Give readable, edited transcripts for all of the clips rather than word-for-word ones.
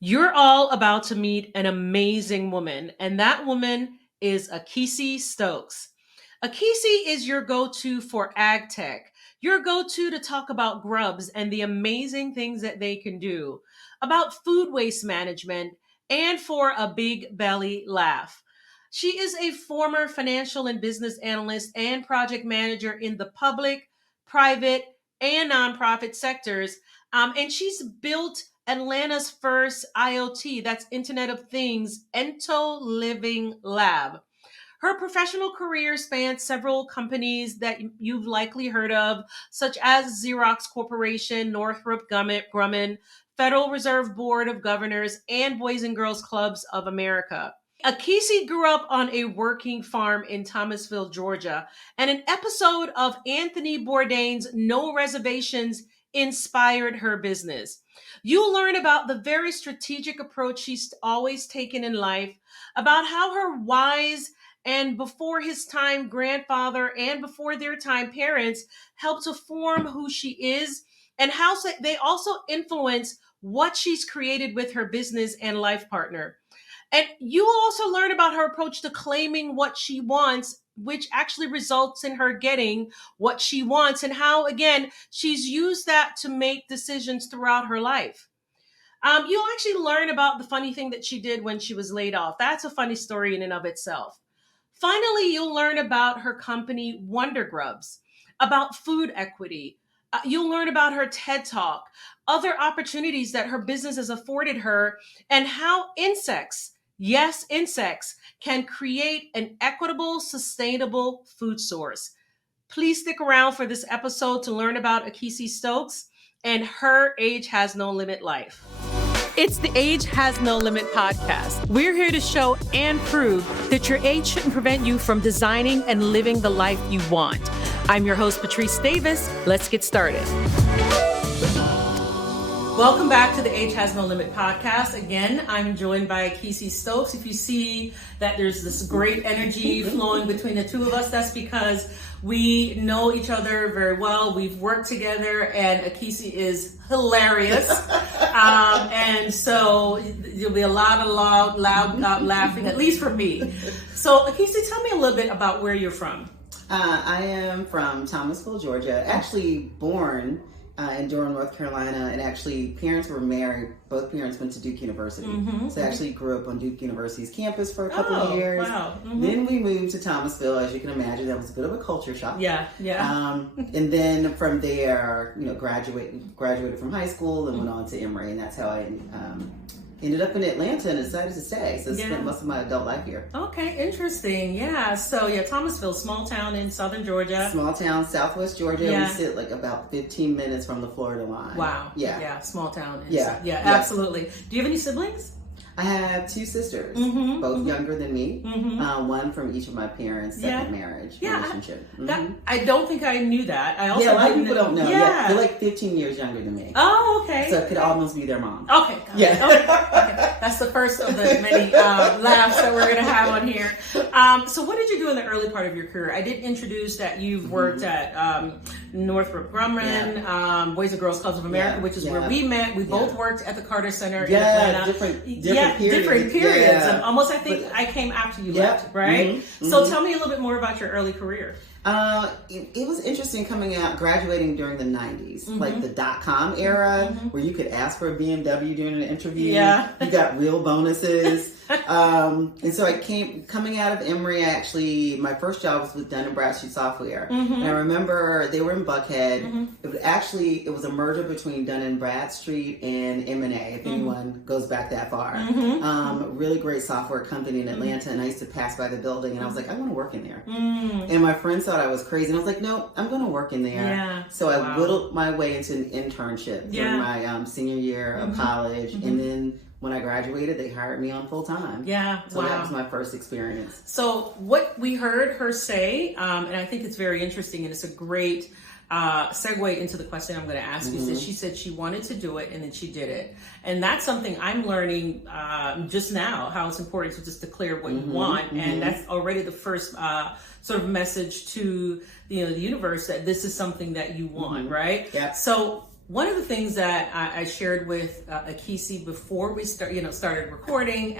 You're all about to meet an amazing woman, and that woman is Akissi Stokes. Akissi is your go to for ag tech, your go to talk about grubs and the amazing things that they can do, about food waste management, and for a big belly laugh. She is a former financial and business analyst and project manager in the public, private, and nonprofit sectors. And she's built Atlanta's first IoT, that's Internet of Things, ento-living lab. Her professional career spans several companies that you've likely heard of, such as Xerox Corporation, Northrup Grumman, Federal Reserve Board of Governors, and Boys and Girls Clubs of America. Akissi grew up on a working farm in Thomasville, Georgia, and an episode of Anthony Bourdain's No Reservations inspired her business. You'll learn about the very strategic approach she's always taken in life, about how her wise and before his time grandfather and before their time parents helped to form who she is, and how they also influence what she's created with her business and life partner. And you will also learn about her approach to claiming what she wants, which actually results in her getting what she wants, and how, again, she's used that to make decisions throughout her life. You'll actually learn about the funny thing that she did when she was laid off. That's a funny story in and of itself. Finally, you'll learn about her company, WunderGrubs, about food equity. You'll learn about her TED Talk, other opportunities that her business has afforded her, and how insects, yes, insects, can create an equitable, sustainable food source. Please stick around for this episode to learn about Akissi Stokes and her Age Has No Limit life. It's the Age Has No Limit podcast. We're here to show and prove that your age shouldn't prevent you from designing and living the life you want. I'm your host, Patrice Davis. Let's get started. Welcome back to the Age Has No Limit podcast. Again, I'm joined by Akissi Stokes. If you see that there's this great energy flowing between the two of us, that's because we know each other very well. We've worked together, and Akissi is hilarious. And so there'll be a lot of loud laughing, at least for me. So Akissi, tell me a little bit about where you're from. I am from Thomasville, Georgia. Actually born in Durham, North Carolina, and actually parents were married. Both parents went to Duke University. So I actually grew up on Duke University's campus for a couple of years. Wow. Then we moved to Thomasville. As you can imagine, that was a bit of a culture shock. Yeah. And then from there, graduated from high school and went on to Emory, and that's how I ended up in Atlanta and decided to stay. So I spent most of my adult life here. Okay, interesting. Yeah. So Thomasville, small town in southern Georgia. Small town, southwest Georgia. Yeah. We sit like about 15 minutes from the Florida line. Wow. Yeah. Small town. Yeah. Absolutely. Do you have any siblings? I have two sisters, both younger than me. One from each of my parents' second marriage relationship. I don't think I knew that. I also a lot of people don't know. Yeah. They're like 15 years younger than me. Oh, okay. So it could almost be their mom. Okay. Okay. That's the first of the many laughs that we're going to have on here. So what did you do in the early part of your career? I did introduce that you've worked at Northrup Grumman, Boys and Girls Clubs of America, which is where we met. We both worked at the Carter Center in Atlanta. Different periods. Yeah. Almost, I think I came after you left, right? So tell me a little bit more about your early career. It was interesting coming out, graduating during the 90s, like the .com era, where you could ask for a BMW during an interview. Yeah. You got real bonuses. And so coming out of Emory, my first job was with Dun & Bradstreet Software. And I remember they were in Buckhead. It was a merger between Dun & Bradstreet and M&A, if anyone goes back that far. Really great software company in Atlanta, and I used to pass by the building, and I was like, I want to work in there. And my friends thought I was crazy, and I was like, no, I'm going to work in there. Yeah. So I whittled my way into an internship during my senior year of college, and then when I graduated, they hired me on full time. Yeah, so that was my first experience. So what we heard her say, and I think it's very interesting, and it's a great segue into the question I'm going to ask you. She said she wanted to do it, and then she did it. And that's something I'm learning just now, how it's important to just declare what you want. And that's already the first sort of message to the universe that this is something that you want, right? Yeah. So One of the things that I shared with Akissi before we started recording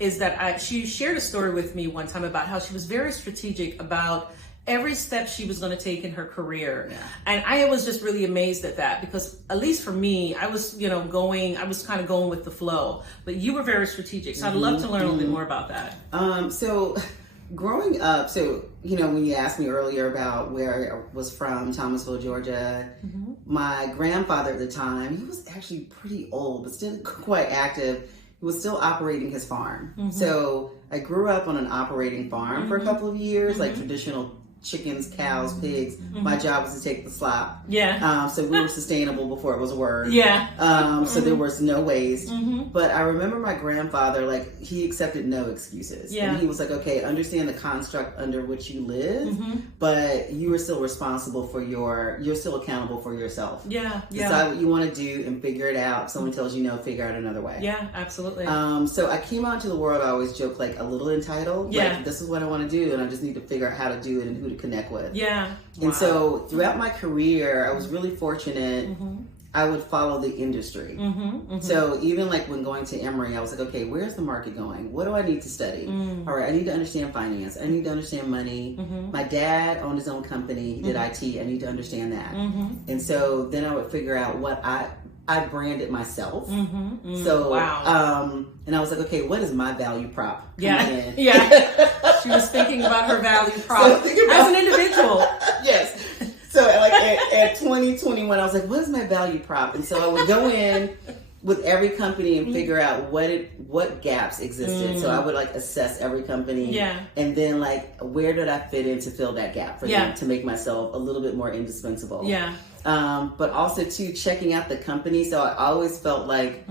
is that she shared a story with me one time about how she was very strategic about every step she was going to take in her career. Yeah. And I was just really amazed at that, because at least for me, I was, I was kind of going with the flow, but you were very strategic. So I'd love to learn a little bit more about that. So growing up, when you asked me earlier about where I was from, Thomasville, Georgia, my grandfather at the time, he was actually pretty old, but still quite active. He was still operating his farm. So I grew up on an operating farm for a couple of years, like traditional chickens, cows, pigs. My job was to take the slop. Yeah. So we were sustainable before it was a word. Yeah. So there was no waste. But I remember my grandfather, like, he accepted no excuses. Yeah. And he was like, okay, understand the construct under which you live, but you are still responsible for you're still accountable for yourself. Yeah. Decide what you want to do and figure it out. If someone tells you no, figure out another way. Yeah, absolutely. So I came out into the world, I always joke, like, a little entitled. Yeah. Like, this is what I want to do, and I just need to figure out how to do it and who to connect with. Yeah. And so throughout my career, I was really fortunate. I would follow the industry. So even like when going to Emory, I was like, okay, where's the market going? What do I need to study? All right, I need to understand finance. I need to understand money. My dad owned his own company. He did IT. I need to understand that. And so then I would figure out what I branded myself. So, and I was like, okay, what is my value prop? Yeah. She was thinking about her value prop as an individual. Yes. So like at 2021, I was like, what is my value prop? And so I would go in with every company and figure out what gaps existed. So I would like assess every company. Yeah. And then like, where did I fit in to fill that gap for them, to make myself a little bit more indispensable? Yeah. But also too, checking out the company. So I always felt like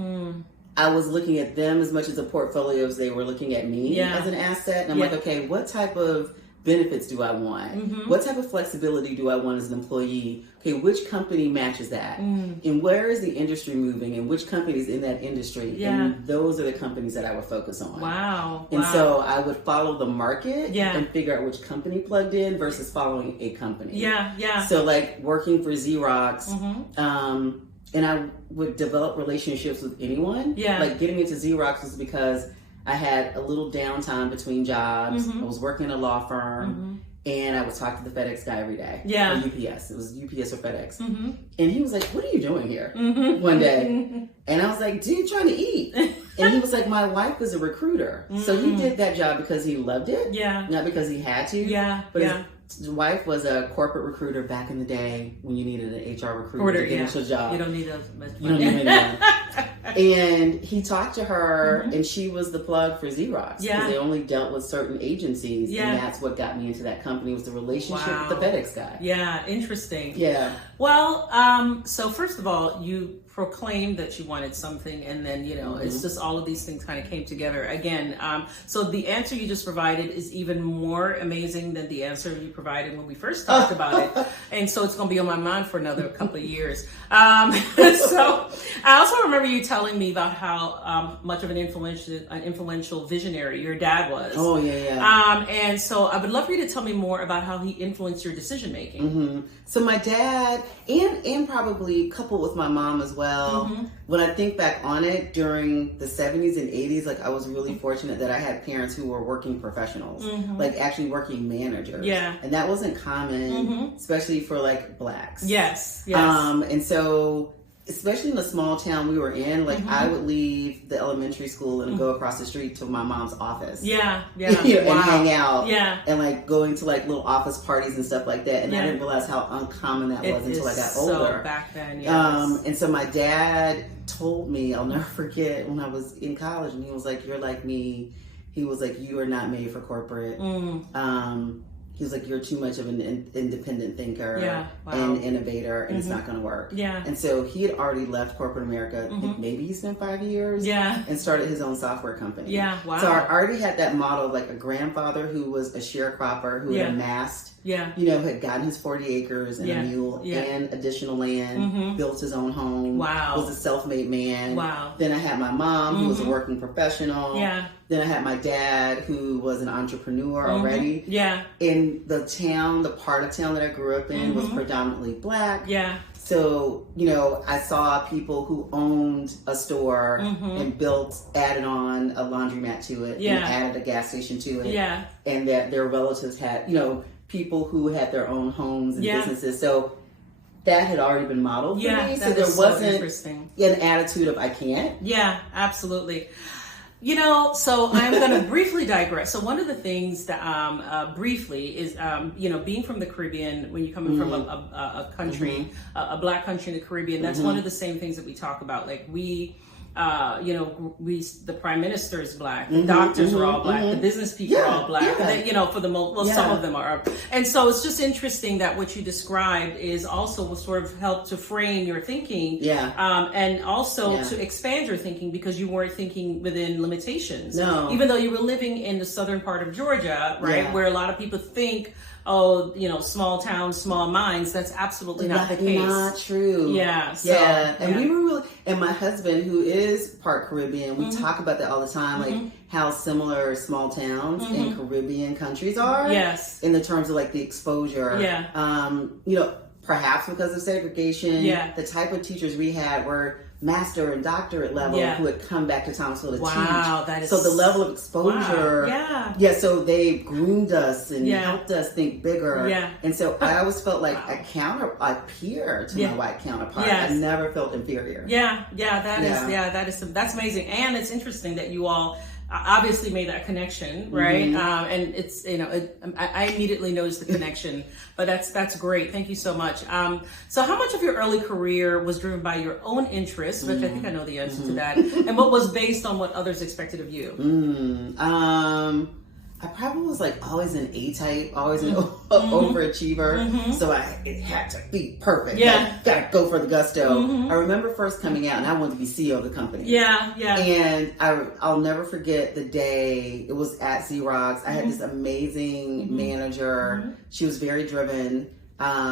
I was looking at them as much as a portfolio as they were looking at me as an asset. And I'm like, okay, what type of benefits do I want? What type of flexibility do I want as an employee? Okay, which company matches that? And where is the industry moving, and which companies in that industry? And those are the companies that I would focus on. Wow. And so I would follow the market and figure out which company plugged in versus following a company. Yeah. So like working for Xerox, and I would develop relationships with anyone. Yeah. Like getting into Xerox was because I had a little downtime between jobs. I was working in a law firm, and I would talk to the FedEx guy every day. Yeah. Or UPS. It was UPS or FedEx. And he was like, what are you doing here? One day. And I was like, dude, trying to eat. And he was like, my wife is a recruiter. So he did that job because he loved it. Yeah. Not because he had to. Yeah. But his wife was a corporate recruiter back in the day when you needed an HR recruiter to get into a job. You don't need as much money. You don't need money. And he talked to her, and she was the plug for Xerox because they only dealt with certain agencies, and that's what got me into that company, was the relationship with the FedEx guy. Yeah, interesting. Yeah. Well, so first of all, you proclaimed that you wanted something, and then it's just all of these things kind of came together again. So the answer you just provided is even more amazing than the answer you provided when we first talked about it, and so it's going to be on my mind for another couple of years. So I also remember you telling me about how much of an influential visionary your dad was. Oh yeah. And so I would love for you to tell me more about how he influenced your decision making. So my dad, and probably coupled with my mom as well. When I think back on it, during the 70s and 80s, like I was really fortunate that I had parents who were working professionals, like actually working managers. Yeah. And that wasn't common, especially for like blacks. Yes. And so, especially in the small town we were in, like I would leave the elementary school and go across the street to my mom's office. Yeah. And hang out. Yeah. And like going to like little office parties and stuff like that. And I didn't realize how uncommon that was until I got older. So back then, yes. And so my dad told me, I'll never forget, when I was in college, and he was like, you're like me. He was like, you are not made for corporate. He was like, you're too much of an independent thinker and innovator, and it's not going to work. Yeah. And so he had already left corporate America. I think maybe he spent 5 years. Yeah. And started his own software company. Yeah. Wow. So I already had that model of like a grandfather who was a sharecropper who had amassed, had gotten his 40 acres and a mule and additional land, built his own home. Wow. Was a self-made man. Wow. Then I had my mom who was a working professional. Yeah. Then I had my dad, who was an entrepreneur already. Yeah. In the town, the part of town that I grew up in was predominantly black. Yeah. So, I saw people who owned a store and added on a laundromat to it and added a gas station to it. Yeah. And that their relatives had, people who had their own homes and businesses. So that had already been modeled for me. So there wasn't an attitude of I can't. Yeah, absolutely. So I'm going to briefly digress. So one of the things that briefly is, being from the Caribbean, when you're coming from a country, a black country in the Caribbean, that's one of the same things that we talk about. Like the prime minister is black, the doctors are all black, the business people are all black, for the most, some of them are. And so it's just interesting that what you described is also will sort of help to frame your thinking, and also to expand your thinking, because you weren't thinking within limitations. No. Even though you were living in the southern part of Georgia, right, where a lot of people think, small towns, small minds. That's absolutely not the case. Not true. Yeah. And we were really, and my husband, who is part Caribbean, we talk about that all the time, like how similar small towns and Caribbean countries are. Yes. In the terms of like the exposure. Yeah. Perhaps because of segregation, the type of teachers we had were master and doctorate level who had come back to Thomasville to teach. That is... So the level of exposure, so they groomed us and helped us think bigger. Yeah. And so I always felt like a peer to my white counterpart. Yes. I never felt inferior. That's amazing. And it's interesting that you all obviously made that connection, right? And it's, I immediately noticed the connection, but that's great. Thank you so much. So how much of your early career was driven by your own interests, which I think I know the answer to that, and what was based on what others expected of you? I probably was like always an A-type, always an overachiever. So it had to be perfect. Yeah. Gotta go for the gusto. I remember first coming out and I wanted to be CEO of the company. Yeah. And I'll never forget the day it was at Xerox. I had this amazing manager. She was very driven.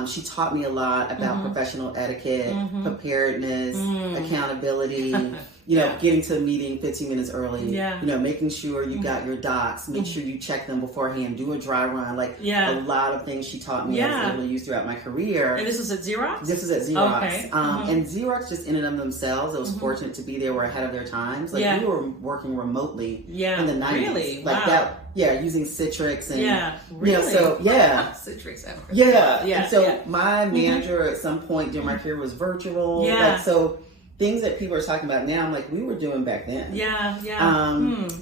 She taught me a lot about professional etiquette, preparedness, accountability, getting to a meeting 15 minutes early, making sure you got your docs, make sure you check them beforehand, do a dry run, a lot of things she taught me I was able to use throughout my career. And this was at Xerox? This was at Xerox. Okay. And Xerox just in and of themselves, I was fortunate to be there, were ahead of their times. We were working remotely in the 90s. Really? That. Yeah, using Citrix and really? Citrix. And so my manager at some point during my career was virtual. So things that people are talking about now, I'm like, we were doing back then.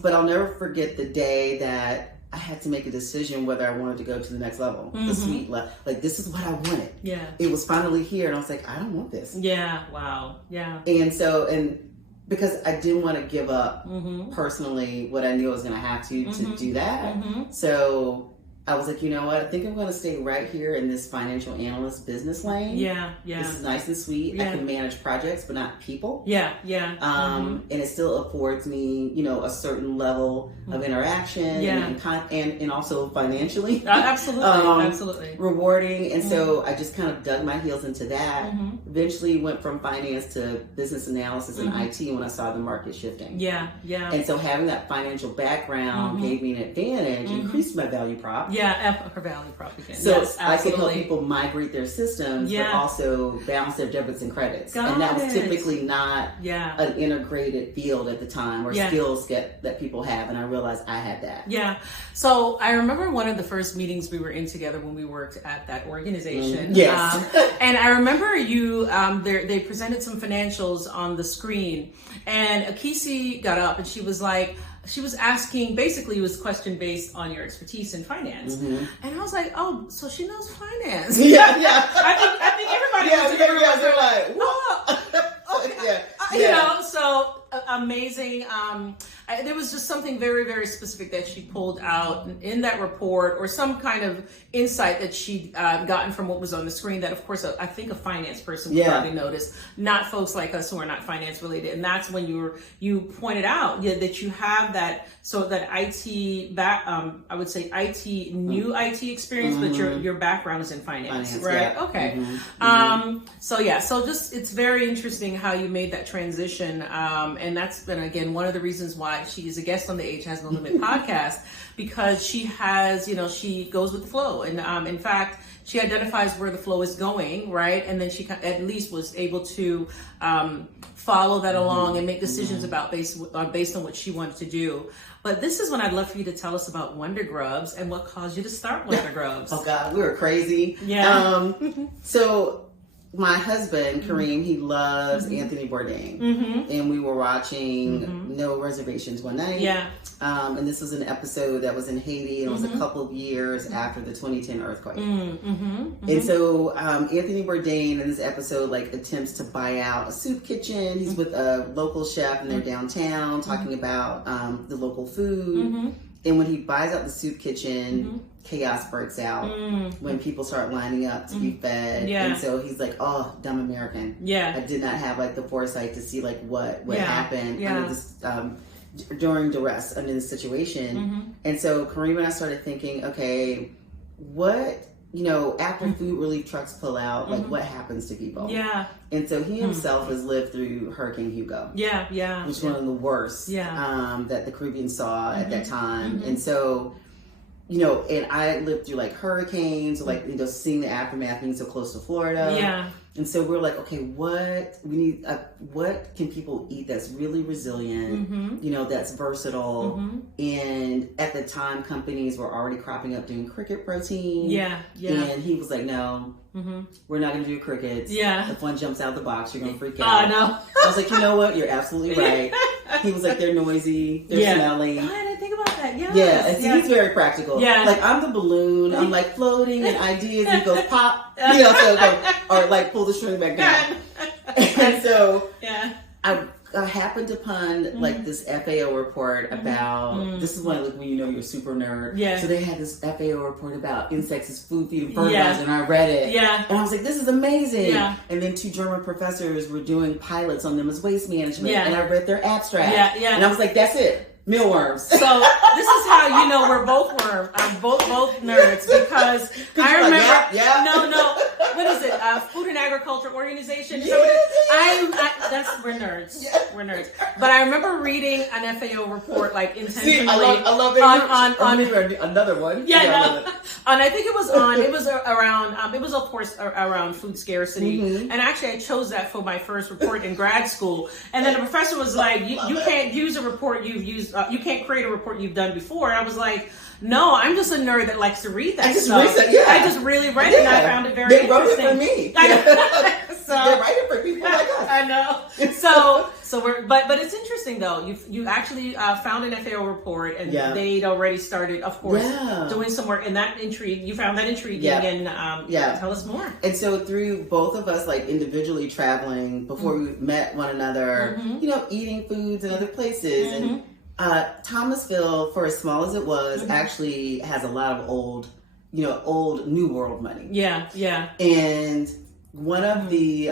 But I'll never forget the day that I had to make a decision whether I wanted to go to the next level, the suite level. Like, this is what I wanted. Yeah. It was finally here, and I was like, I don't want this. Yeah. Wow. Yeah. And because I didn't want to give up personally what I knew I was going to have to do that. So I was like, you know what? I think I'm going to stay right here in this financial analyst business lane. This is nice and sweet. I can manage projects, but not people. And it still affords me, a certain level of interaction and also financially. Absolutely. Rewarding. And so I just kind of dug my heels into that. Eventually went from finance to business analysis and IT when I saw the market shifting. And so having that financial background gave me an advantage, increased my value prop. Her value prop again. So I could help people migrate their systems, but also balance their debits and credits. And that was typically not an integrated field at the time or skills that people have. And I realized I had that. So I remember one of the first meetings we were in together when we worked at that organization. And I remember you, they presented some financials on the screen. And Akissi got up and she was asking, basically it was a question based on your expertise in finance. And I was like, oh, so she knows finance. I think everybody was they're like, what? So amazing. There was just something very, very specific that she pulled out in that report, or some kind of insight that she'd gotten from what was on the screen that, of course, I think a finance person would probably notice, not folks like us who are not finance related. And that's when you pointed out that you have that, so that IT I would say new IT experience, but your background is in finance, right? Okay. So just, it's very interesting how you made that transition. And that's been, again, one of the reasons why she is a guest on the Age Has No Limit podcast, because she has, she goes with the flow. And in fact, she identifies where the flow is going, right? And then she at least was able to follow that along and make decisions about based on what she wanted to do. But this is when I'd love for you to tell us about WunderGrubs and what caused you to start WunderGrubs. Oh God, we were crazy. Yeah. So my husband, Kareem, he loves Anthony Bourdain. And we were watching No Reservations one night. Yeah. And this was an episode that was in Haiti, and it was a couple of years after the 2010 earthquake. And so Anthony Bourdain in this episode attempts to buy out a soup kitchen. He's with a local chef, and they're downtown talking about the local food. And when he buys out the soup kitchen, chaos breaks out when people start lining up to be fed. And so he's like, oh, dumb American. I did not have the foresight to see what happened under this, during duress under this situation. And so Kareem and I started thinking, okay, what, after food relief trucks pull out, what happens to people? And so he himself has lived through Hurricane Hugo. Which was one of the worst that the Caribbean saw at that time. And so, and I lived through hurricanes, seeing the aftermath, being so close to Florida. And so we're like, okay, what can people eat that's really resilient, that's versatile. And at the time, companies were already cropping up doing cricket protein. And he was like, no, we're not going to do crickets. If one jumps out of the box, you're going to freak out. No. I was like, you know what? You're absolutely right. He was like, they're noisy, they're smelly. I didn't think about that. And he's very practical. I'm the balloon. I'm floating and ideas, and he goes pop. So or pull the string back down. And so I happened upon this FAO report about this is when you're a super nerd. So they had this FAO report about insects as food, feed, and fertilizer, and I read it. And I was like, this is amazing. And then 2 German professors were doing pilots on them as waste management, and I read their abstract. And I was like, that's it. Mealworms. So this is how we're both both nerds, because I remember no, what is it? Food and Agriculture Organization. We're nerds. We're nerds. But I remember reading an FAO report intentionally. See, I love it. On another one. And I think it was around. It was of course around food scarcity. And actually, I chose that for my first report in grad school. And then the professor was like, "You can't use a report you've used. You can't create a report you've done before." And I was like, no, I'm just a nerd that likes to read that stuff. I just really read it, and I found it very interesting. They wrote it for me. So, they write it for people like us. I know. So we're, but it's interesting though. You actually found an FAO report, and they'd already started, of course, doing some work. And that you found that intriguing, and tell us more. And so through both of us, individually traveling before we met one another, eating foods in other places, and Thomasville, for as small as it was, actually has a lot of old New World money. And one of the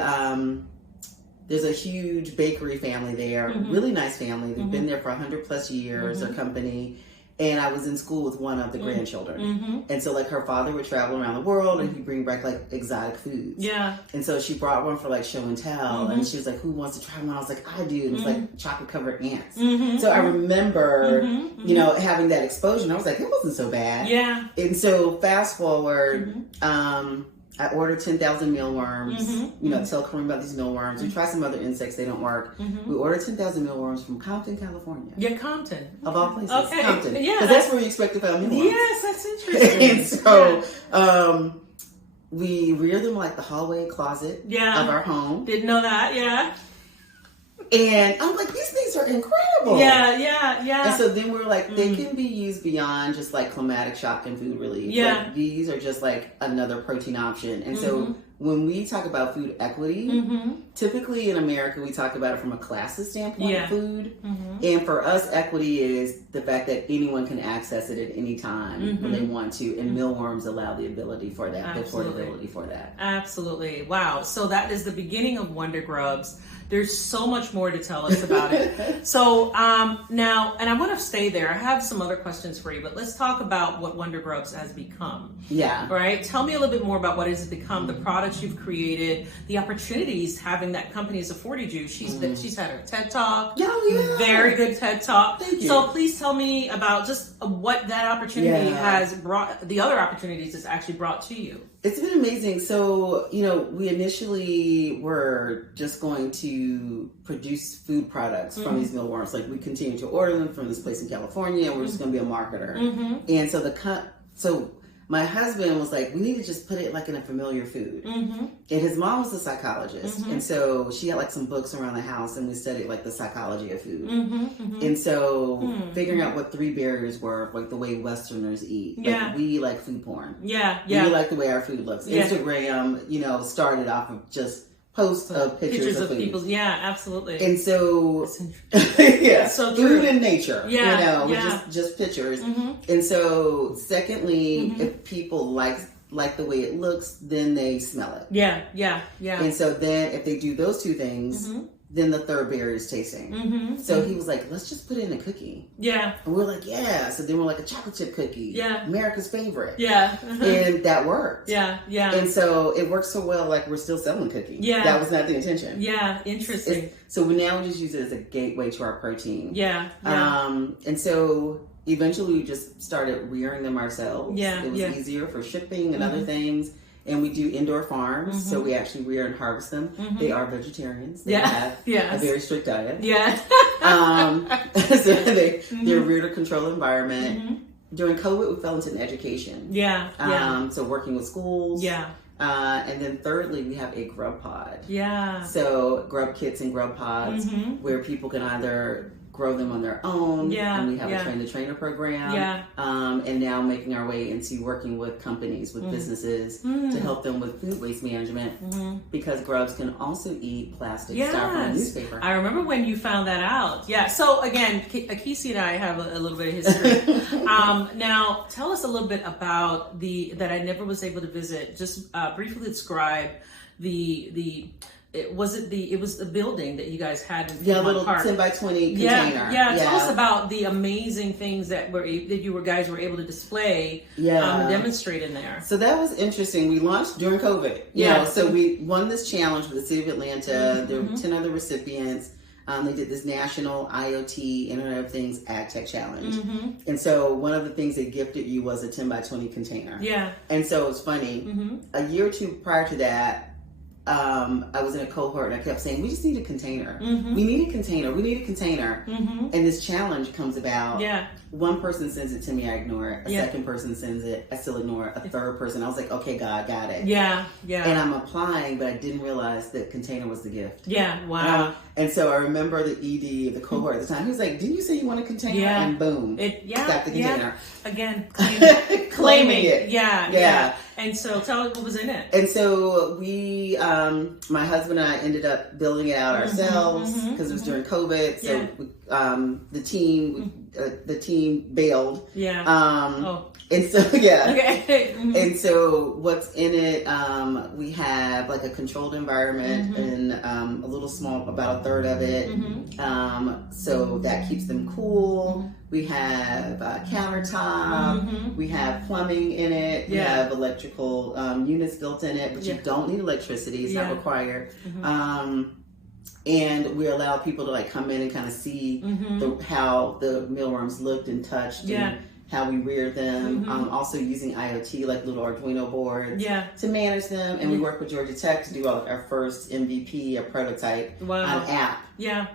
there's a huge bakery family there, really nice family. They've been there for 100+ years, their company. And I was in school with one of the grandchildren. And so her father would travel around the world, and he'd bring back exotic foods. And so she brought one for show and tell. And she was like, who wants to try one? I was like, I do. And it's chocolate covered ants. So I remember, having that exposure. And I was like, it wasn't so bad. And so fast forward, I ordered 10,000 mealworms, tell Kareem about these mealworms. We try some other insects, they don't work. We ordered 10,000 mealworms from Compton, California. Compton. Of all places. Okay. Compton. Because that's where you expect to find mealworms. Yes, that's interesting. And so we rear them the hallway closet of our home. Didn't know that, And I'm like, these things are incredible. And so then we're like, they can be used beyond just climatic shock and food relief. These are just another protein option. And so when we talk about food equity, typically in America, we talk about it from a classist standpoint of food. And for us, equity is the fact that anyone can access it at any time when they want to. And mealworms allow the ability for that, the affordability for that. Absolutely. Wow. So that is the beginning of WunderGrubs. There's so much more to tell us about it. So now, and I want to stay there. I have some other questions for you, but let's talk about what WunderGrubs has become. Yeah. Right? Tell me a little bit more about what it has become, the products you've created, the opportunities having that company has afforded you. She's had her TED Talk. Oh, yeah. Very good TED Talk. Thank you. So please tell me about just what that opportunity has brought, the other opportunities it's actually brought to you. It's been amazing. So, we initially were just going to produce food products from these mealworms. Like, we continue to order them from this place in California, and we're just going to be a marketer. And so my husband was like, we need to just put it like in a familiar food. And his mom was a psychologist. And so she had like some books around the house, and we studied like the psychology of food. And so figuring out what 3 barriers were, like the way Westerners eat. Like, we like food porn. We like the way our food looks. Instagram, started off of just posts of pictures of food. People. Yeah, absolutely. And so, so true. Food and nature, just pictures. And so, secondly, if people like the way it looks, then they smell it. Yeah. And so then if they do those 2 things, then the third barrier is tasting. So he was like, let's just put it in a cookie. And we're like, yeah. So then we're like, a chocolate chip cookie. America's favorite. And that worked. And so it worked so well, like we're still selling cookies. That was not the intention. Interesting. So we now just use it as a gateway to our protein. And so eventually we just started rearing them ourselves. It was easier for shipping and other things. And we do indoor farms, so we actually rear and harvest them. They are vegetarians. They have a very strict diet. So they're reared to control environment. During COVID, we fell into an education. So working with schools. And then thirdly, we have a grub pod. So grub kits and grub pods where people can either grow them on their own. And we have a train-the-trainer program. And now making our way into working with companies, with businesses to help them with food waste management because grubs can also eat plastic, styrofoam, and newspaper. I remember when you found that out. So again, Akissi and I have a little bit of history. Now, tell us a little bit about that I never was able to visit. Just briefly describe it was the building that you guys had in a little Park. 10 by 20 container. Tell us about the amazing things that you guys were able to display and demonstrate in there. So that was interesting. We launched during COVID. So we won this challenge with the City of Atlanta. There were 10 other recipients. They did this national IoT Internet of Things Ag Tech Challenge. And so one of the things they gifted you was a 10 by 20 container. And so it was funny. A year or 2 prior to that, I was in a cohort and I kept saying, we just need a container. We need a container. We need a container. And this challenge comes about. One person sends it to me, I ignore it. A second person sends it, I still ignore it. A third person, I was like, okay, God, got it. And I'm applying, but I didn't realize that container was the gift. Wow. And so I remember the ED of the cohort at the time. He was like, didn't you say you want a container? And boom, got the container. Again, claiming it. Yeah. And so tell us what was in it. And so we, my husband and I ended up building it out ourselves because it was during COVID. So the team bailed. And so and so what's in it, we have like a controlled environment and a little small, about a third of it. So that keeps them cool. We have countertop. We have plumbing in it. We have electrical units built in it, but you don't need electricity. It's not required. And we allow people to like come in and kind of see how the mealworms looked and touched and how we reared them. Also using IoT, like little Arduino boards to manage them. And we work with Georgia Tech to do our first MVP, a prototype, an app.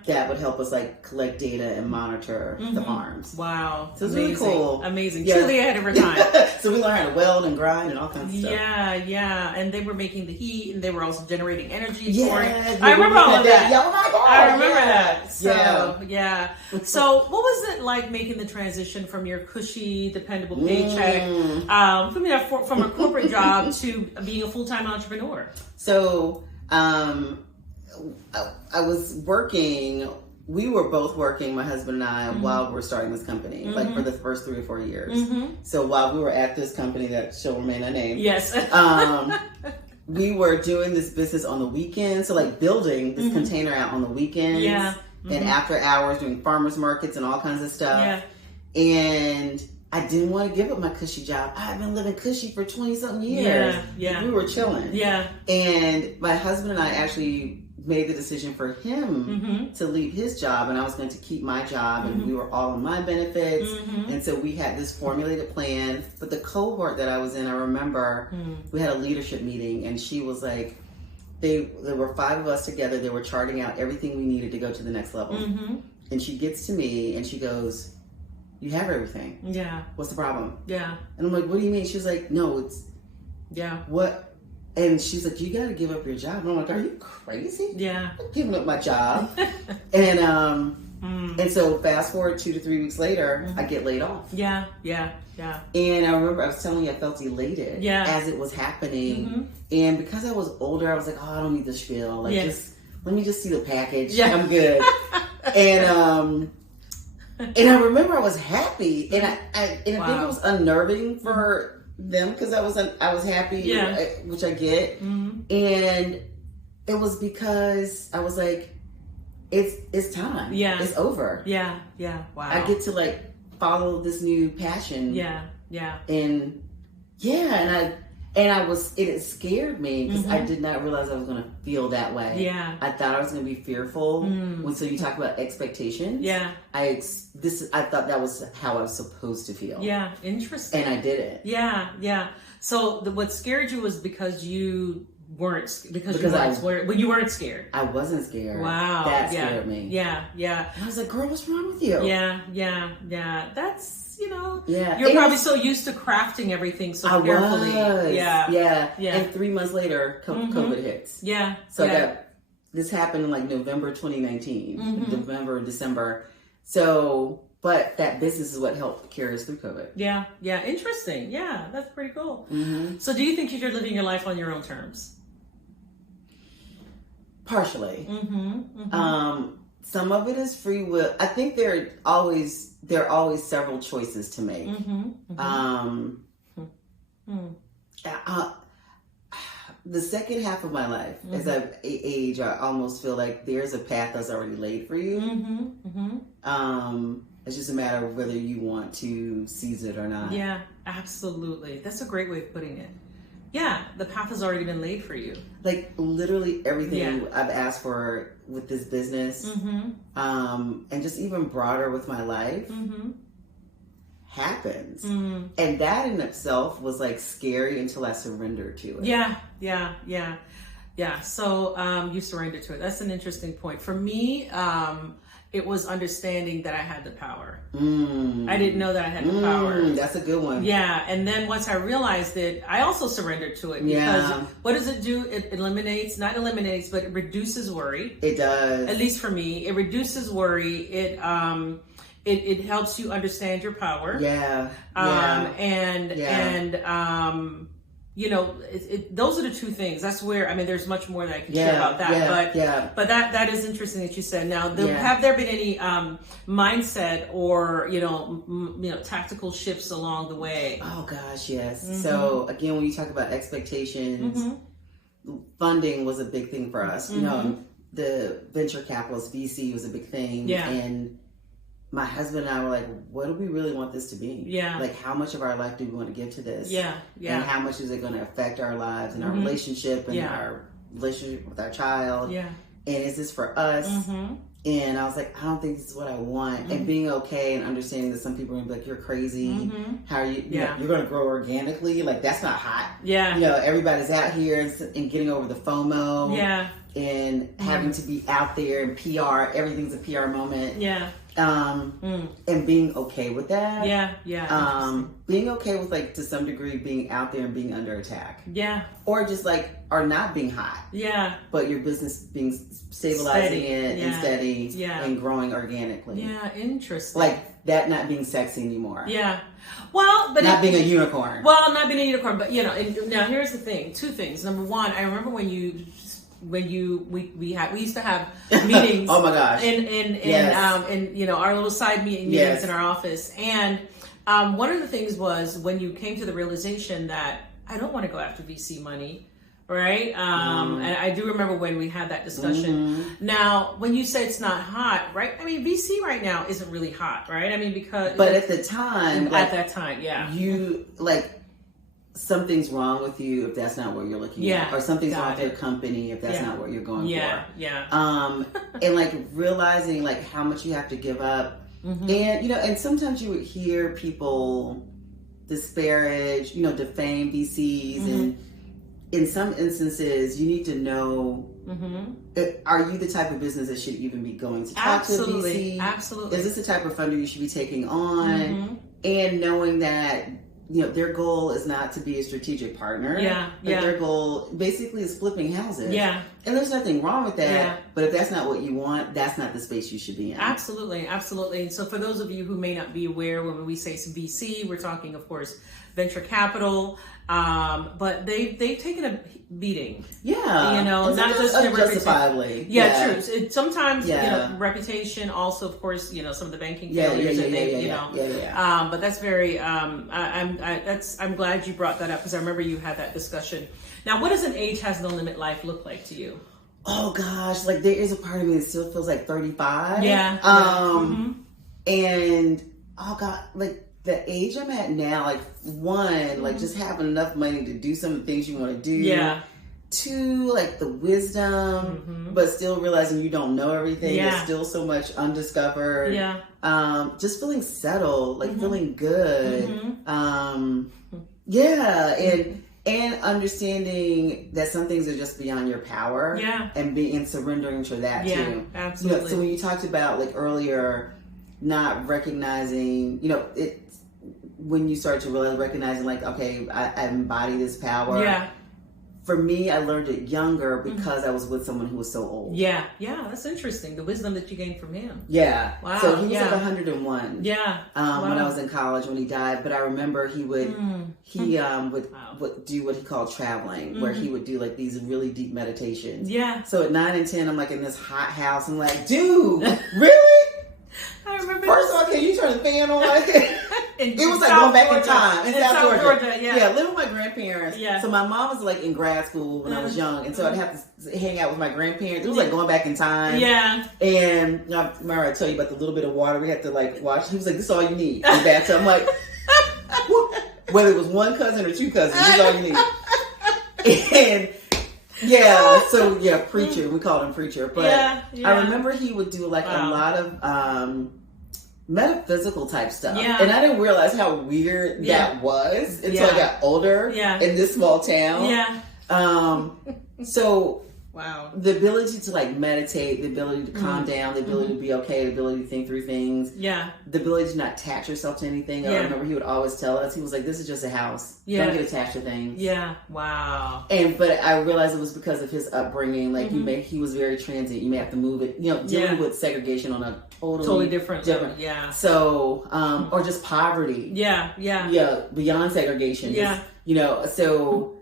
That would help us like collect data and monitor the farms. Wow. So it's really cool. Amazing. Truly ahead of our time. So we learned how to weld and grind and all kinds of stuff. And they were making the heat and they were also generating energy for it. I remember all of that. I remember that. So, So what was it like making the transition from your cushy, dependable paycheck from a corporate job to being a full-time entrepreneur? So, I was working, we were both working, my husband and I, while we were starting this company, like for the first 3 or 4 years. So while we were at this company that shall remain unnamed, we were doing this business on the weekends. So like building this container out on the weekends. Yeah. And after hours doing farmers markets and all kinds of stuff. Yeah. And I didn't want to give up my cushy job. I've been living cushy for 20-something years. Yeah. We were chilling. Yeah. And my husband and I actually made the decision for him to leave his job, and I was going to keep my job, and we were all on my benefits. And so we had this formulated plan. But the cohort that I was in, I remember we had a leadership meeting, and she was like, there were 5 of us together. They were charting out everything we needed to go to the next level. And she gets to me and she goes, "You have everything. Yeah. What's the problem?" Yeah. And I'm like, "What do you mean?" She was like, "No, it's what?" And she's like, "You got to give up your job." And I'm like, "Are you crazy?" Yeah. I'm giving up my job. And so fast forward 2 to 3 weeks later, I get laid off. Yeah. And I remember I was telling you I felt elated as it was happening. And because I was older, I was like, "Oh, I don't need the spiel. Like, just let me just see the package. Yeah. I'm good." And I remember I was happy, and I think it was unnerving for them because I was happy, which I get, and it was because I was like, it's time, it's over, wow, I get to like follow this new passion, and I was, it scared me because I did not realize I was going to feel that way. I thought I was going to be fearful. So you talk about expectations. I thought that was how I was supposed to feel. Interesting. And I didn't. So what scared you was because you weren't, you weren't scared. I wasn't scared. Wow. That scared me. And I was like, "Girl, what's wrong with you?" That's, you're It probably was, so used to crafting everything so I carefully. Was. Yeah. And 3 months later, COVID hits. So this happened in like November 2019, November, December. So, but that business is what helped carry us through COVID. Yeah. Interesting. Yeah, that's pretty cool. So do you think you're living your life on your own terms? Partially. Some of it is free will. I think there are always several choices to make. The second half of my life, as I age, I almost feel like there's a path that's already laid for you. It's just a matter of whether you want to seize it or not. Yeah, absolutely. That's a great way of putting it. Yeah, the path has already been laid for you. Like literally everything I've asked for with this business, and just even broader with my life, happens. And that in itself was like scary until I surrendered to it. Yeah. So you surrendered to it. That's an interesting point. For me, it was understanding that I had the power. I didn't know that I had the power. That's a good one. Yeah, and then once I realized it, I also surrendered to it because what does it do? It not eliminates, but it reduces worry. It does. At least for me, it reduces worry. It helps you understand your power. Those are the two things. That's where, there's much more that I can share about that. But that is interesting that you said. Now, have there been any mindset or, tactical shifts along the way? Oh gosh, yes. So again, when you talk about expectations, funding was a big thing for us. The venture capitalist VC was a big thing. And my husband and I were like, what do we really want this to be? Like, how much of our life do we want to give to this? And how much is it going to affect our lives and our relationship and our relationship with our child? And is this for us? And I was like, I don't think this is what I want. And being okay and understanding that some people are going to be like, you're crazy. How are you? You're going to grow organically. Like, that's not hot. Everybody's out here and getting over the FOMO. And having to be out there and PR. Everything's a PR moment. And being okay with that. Being okay with, like, to some degree, being out there and being under attack. Or just like, or not being hot. But your business being stabilizing it and steady and growing organically. Interesting. Like that not being sexy anymore. Well, but not being a unicorn. Well, not being a unicorn, but now here's the thing. 2 things. Number one, I remember when we used to have meetings. Oh my gosh! And our little side meetings in our office. And one of the things was when you came to the realization that I don't want to go after VC money. right? And I do remember when we had that discussion. Now, when you say it's not hot, right? I mean, VC right now isn't really hot, right? I mean, because... But at the time... At that time, You, something's wrong with you if that's not what you're looking at. Or something's wrong with your company if that's not what you're going for. And, realizing, how much you have to give up. And, and sometimes you would hear people disparage, defame VCs, and in some instances you need to know, are you the type of business that should even be going to talk to a VC? Absolutely. Is this the type of funder you should be taking on? And knowing that, their goal is not to be a strategic partner. Their goal basically is flipping houses. And there's nothing wrong with that. But if that's not what you want, that's not the space you should be in. Absolutely. So for those of you who may not be aware, when we say VC, we're talking, of course, venture capital. But they've taken a beating. Not just justifiably. True. Sometimes reputation. Also, of course, some of the banking failures. But that's very. I'm glad you brought that up because I remember you had that discussion. Now, what does an age has no limit life look like to you? Oh gosh, there is a part of me that still feels like 35. And oh god, the age I'm at now, just having enough money to do some of the things you want to do. Two, the wisdom, but still realizing you don't know everything. There's still so much undiscovered. Just feeling settled, feeling good. And understanding that some things are just beyond your power. And surrendering to that too. Absolutely. So when you talked about earlier, not recognizing, it's when you start to recognizing okay, I embody this power. For me, I learned it younger because I was with someone who was so old. That's interesting. The wisdom that you gained from him. Wow. So he was 101. When I was in college when he died. But I remember he would would do what he called traveling, where he would do these really deep meditations. So at 9 and 10, I'm in this hot house. I'm like, dude, really? I remember. First of all, can you turn the fan on? It was going back in time in South Georgia. Living with my grandparents. So my mom was in grad school when I was young, and so I'd have to hang out with my grandparents. It was going back in time. And I remember I tell you about the little bit of water we had to wash. He was like, "This is all you need." In the bathtub. I'm like, whether it was one cousin or two cousins, this is all you need. And preacher. We called him preacher, but I remember he would do a lot of metaphysical type stuff, and I didn't realize how weird that was until I got older in this small town. So the ability to meditate, the ability to calm down, the ability to be okay, the ability to think through things, the ability to not attach yourself to anything. I remember he would always tell us, he was like, "This is just a house. Don't get attached to things." But I realized it was because of his upbringing. He was very transient. You may have to move it. Dealing with segregation on a totally different. So, or just poverty. Beyond segregation. So.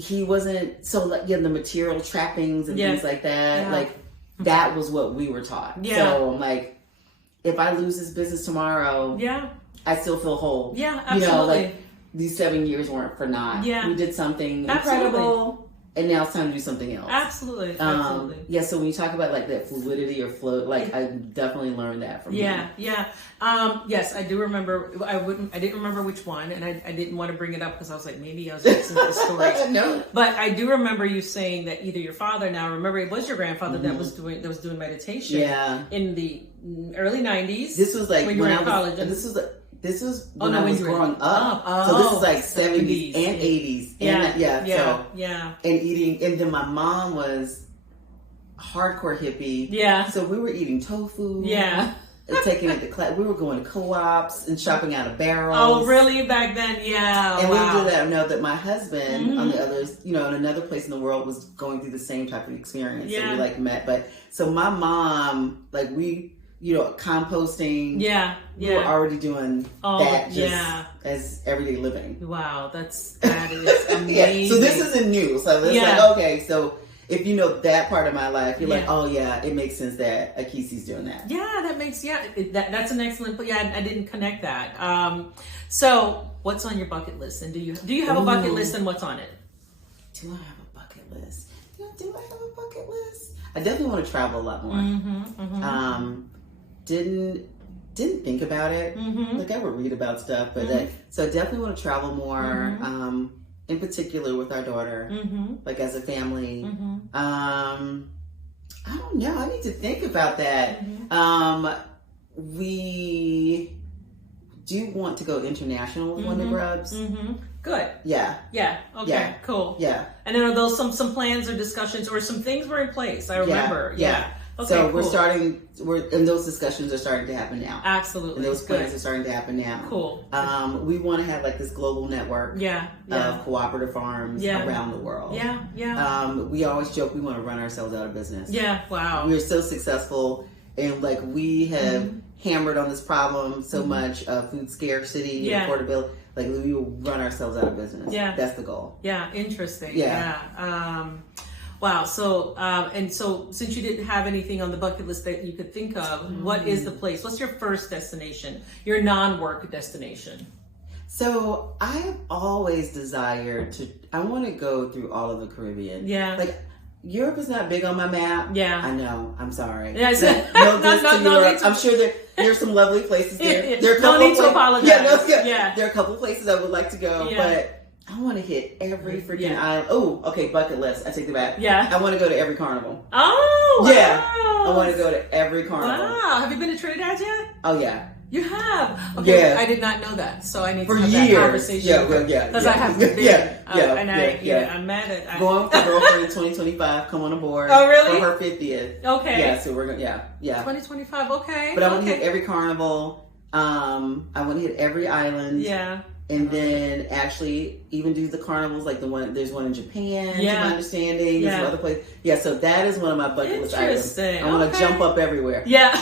He wasn't the material trappings and things like that. That was what we were taught. So I'm like, if I lose this business tomorrow, I still feel whole. Absolutely. These 7 years weren't for naught. We did something incredible. And now it's time to do something else. Absolutely. So when you talk about that fluidity or flow, I definitely learned that from him. Yes, I do remember. I didn't remember which one, and I didn't want to bring it up because I was like, maybe I was listening to the story. No. But I do remember you saying that either your father, now remember it was your grandfather that was doing meditation. In the early 90s. This was when you were in college. This was when I was growing up. So this is 70s and 80s. And eating, and then my mom was hardcore hippie. So we were eating tofu. Taking it to class. We were going to co-ops and shopping out of barrels. Oh, really? Back then? And we would do that. Know that my husband, on the others, in another place in the world, was going through the same type of experience. So we met. But so my mom, we, composting. We were already doing that just as everyday living. Wow, that is amazing. So this isn't new. So it's okay, so if you know that part of my life, you're oh it makes sense that Akissi's doing that. That makes that's an excellent. I didn't connect that. So what's on your bucket list, and do you have a bucket list, and what's on it? Do I have a bucket list. Do I have a bucket list? I definitely want to travel a lot more. Didn't think about it. Like I would read about stuff, but so I definitely want to travel more. In particular with our daughter, like as a family. I don't know. I need to think about that. We do want to go international with WunderGrubs. Good. Yeah. Yeah. Okay. Yeah. Cool. Yeah. And then are those some plans or discussions or some things were in place? I remember. Yeah. Okay, so cool. and those discussions are starting to happen now. Absolutely. And those plans are starting to happen now. Cool. We want to have like this global network of cooperative farms around the world. We always joke we want to run ourselves out of business. Yeah. Wow. We're so successful and like we have hammered on this problem so much of food scarcity and affordability. Like we will run ourselves out of business. Yeah. That's the goal. Yeah. Interesting. Yeah. Wow. So, and so since you didn't have anything on the bucket list that you could think of, what is the place? What's your first destination? Your non-work destination? So I have always desired I want to go through all of the Caribbean. Yeah. Like Europe is not big on my map. Yeah. I know. I'm sorry. Yeah, no, I'm sure there's some lovely places there. There are no need to apologize. Yeah, there are a couple places I would like to go, but I want to hit every freaking island. Oh, okay, bucket list. I take it back. Yeah. I want to go to every carnival. Oh, wow. Yeah. I want to go to every carnival. Wow. Have you been to Trinidad yet? Oh, yeah. You have? Okay, I did not know that, so I need to have that conversation. Because I haven't been. I'm mad at going with the girlfriend in 2025. Come on aboard. Oh, really? For her 50th. Okay. Yeah, so we're going to, 2025, okay. But I want to hit every carnival. I want to hit every island. Yeah. And then actually even do the carnivals, like there's one in Japan, to my understanding. There's some other place. Yeah, so that is one of my bucket list items. I want to jump up everywhere. Yeah.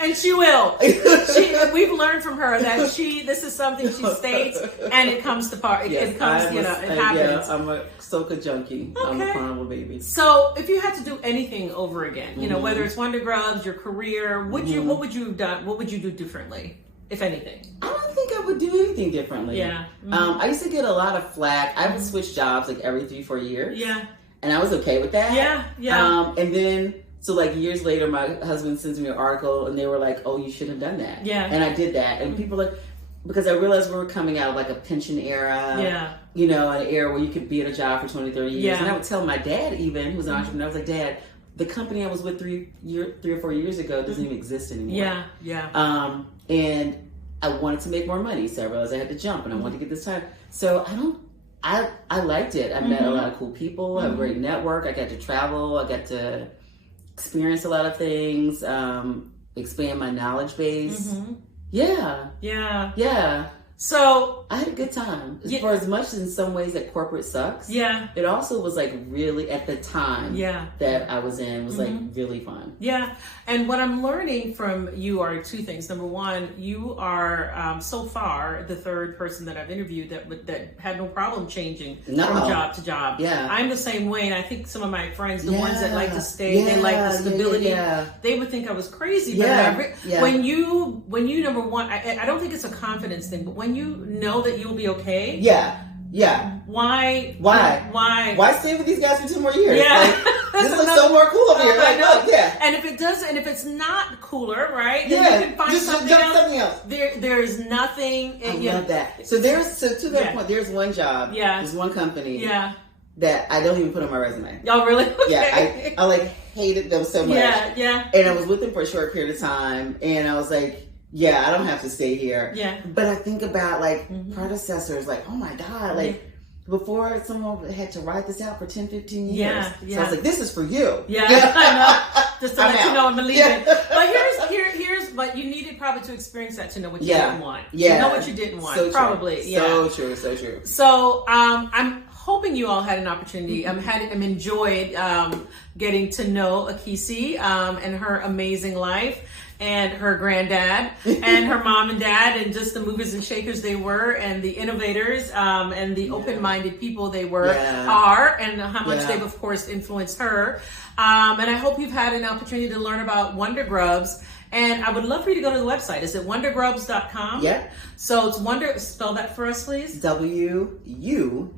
And she will. We've learned from her that this is something she states, and it comes to part. It happens. Yeah, I'm a soca junkie. Okay. I'm a carnival baby. So, if you had to do anything over again, whether it's WunderGrubs, your career, what would you have done? What would you do differently, if anything? I don't think I would do anything differently. Yeah. I used to get a lot of flack. I would switch jobs like every 3-4 years. Yeah. And I was okay with that. Yeah. Yeah. And then. So like years later, my husband sends me an article and they were like, oh, you should have done that. Yeah. And I did that. And people because I realized we were coming out of like a pension era. Yeah. An era where you could be at a job for 20, 30 years. Yeah. And I would tell my dad even, who's an entrepreneur, I was like, Dad, the company I was with 3 or 4 years ago doesn't even exist anymore. Yeah. Yeah. And I wanted to make more money. So I realized I had to jump and I wanted to get this time. So I liked it. I met a lot of cool people. I have a great network. I got to travel. I got to experience a lot of things, expand my knowledge base. Yeah. So I had a good time. For as much as in some ways that corporate sucks. Yeah. It also was like really at the time that I was in was like really fun. Yeah. And what I'm learning from you are two things. Number one, you are so far the third person that I've interviewed that had no problem changing from job to job. Yeah. I'm the same way, and I think some of my friends, the ones that like to stay, they like the stability. They would think I was crazy. But when you number one, I don't think it's a confidence thing, but when you know that you'll be okay. Yeah. Why stay with these guys for 2 more years? Yeah. Like, this looks so more cool over here. Like, And if it's not cooler, right? Then you can find something else. There's nothing. I love that. So to that point, there's one job. Yeah. There's one company. Yeah. That I don't even put on my resume. Oh, really? Okay. Yeah. I like hated them so much. Yeah. And I was with them for a short period of time, and I was like, yeah, I don't have to stay here. Yeah. But I think about like predecessors, like, oh my God, like before someone had to write this out for 10, 15 years. Yeah. So I was like, this is for you. Yeah, I know. Just to let you know I'm believing. But here's what you needed probably to experience that to know what you didn't want. Yeah. To know what you didn't want. So probably. True. Yeah. So true. So I'm hoping you all had an opportunity. I'm enjoyed getting to know Akissi and her amazing life, and her granddad and her mom and dad, and just the movers and shakers they were, and the innovators and the open-minded people they are, and how much they've of course influenced her. And I hope you've had an opportunity to learn about WunderGrubs And I would love for you to go to the website. Is it WunderGrubs.com? Yeah. So it's Wonder, spell that for us, please. WUNDERGRUBS.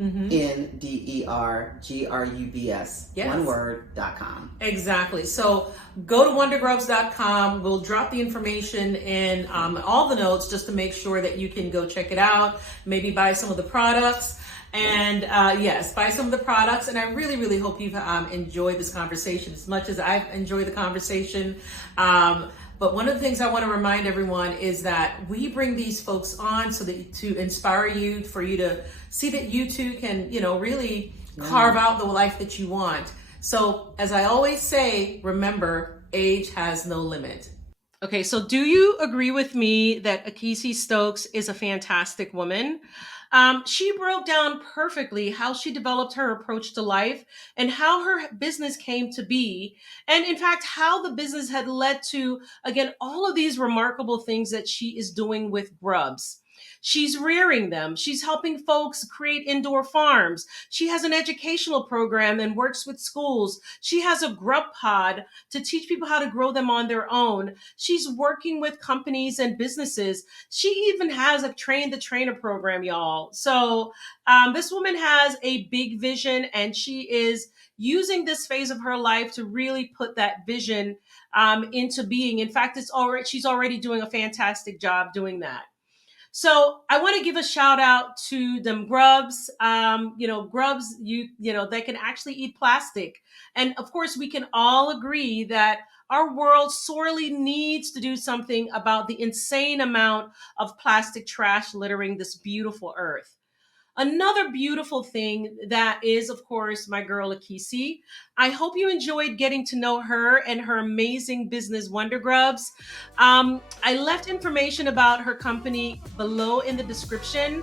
Yes. One word.com. Exactly. So go to WunderGrubs.com. We'll drop the information in all the notes just to make sure that you can go check it out, maybe buy some of the products. And yes, buy some of the products. And I really, really hope you've enjoyed this conversation as much as I've enjoyed the conversation. But one of the things I want to remind everyone is that we bring these folks on so that to inspire you, for you to see that you too can, really carve out the life that you want. So as I always say, remember, age has no limit. Okay, so do you agree with me that Akissi Stokes is a fantastic woman? She broke down perfectly how she developed her approach to life and how her business came to be. And in fact, how the business had led to, again, all of these remarkable things that she is doing with grubs. She's rearing them. She's helping folks create indoor farms. She has an educational program and works with schools. She has a grub pod to teach people how to grow them on their own. She's working with companies and businesses. She even has a train the trainer program, y'all. So this woman has a big vision, and she is using this phase of her life to really put that vision into being. In fact, she's already doing a fantastic job doing that. So I want to give a shout out to them grubs. Grubs, they can actually eat plastic. And of course, we can all agree that our world sorely needs to do something about the insane amount of plastic trash littering this beautiful earth. Another beautiful thing that is, of course, my girl Akissi. I hope you enjoyed getting to know her and her amazing business, WunderGrubs. I left information about her company below in the description.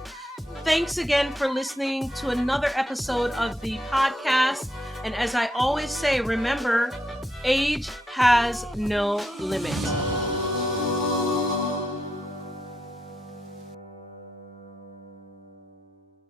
Thanks again for listening to another episode of the podcast. And as I always say, remember, age has no limit.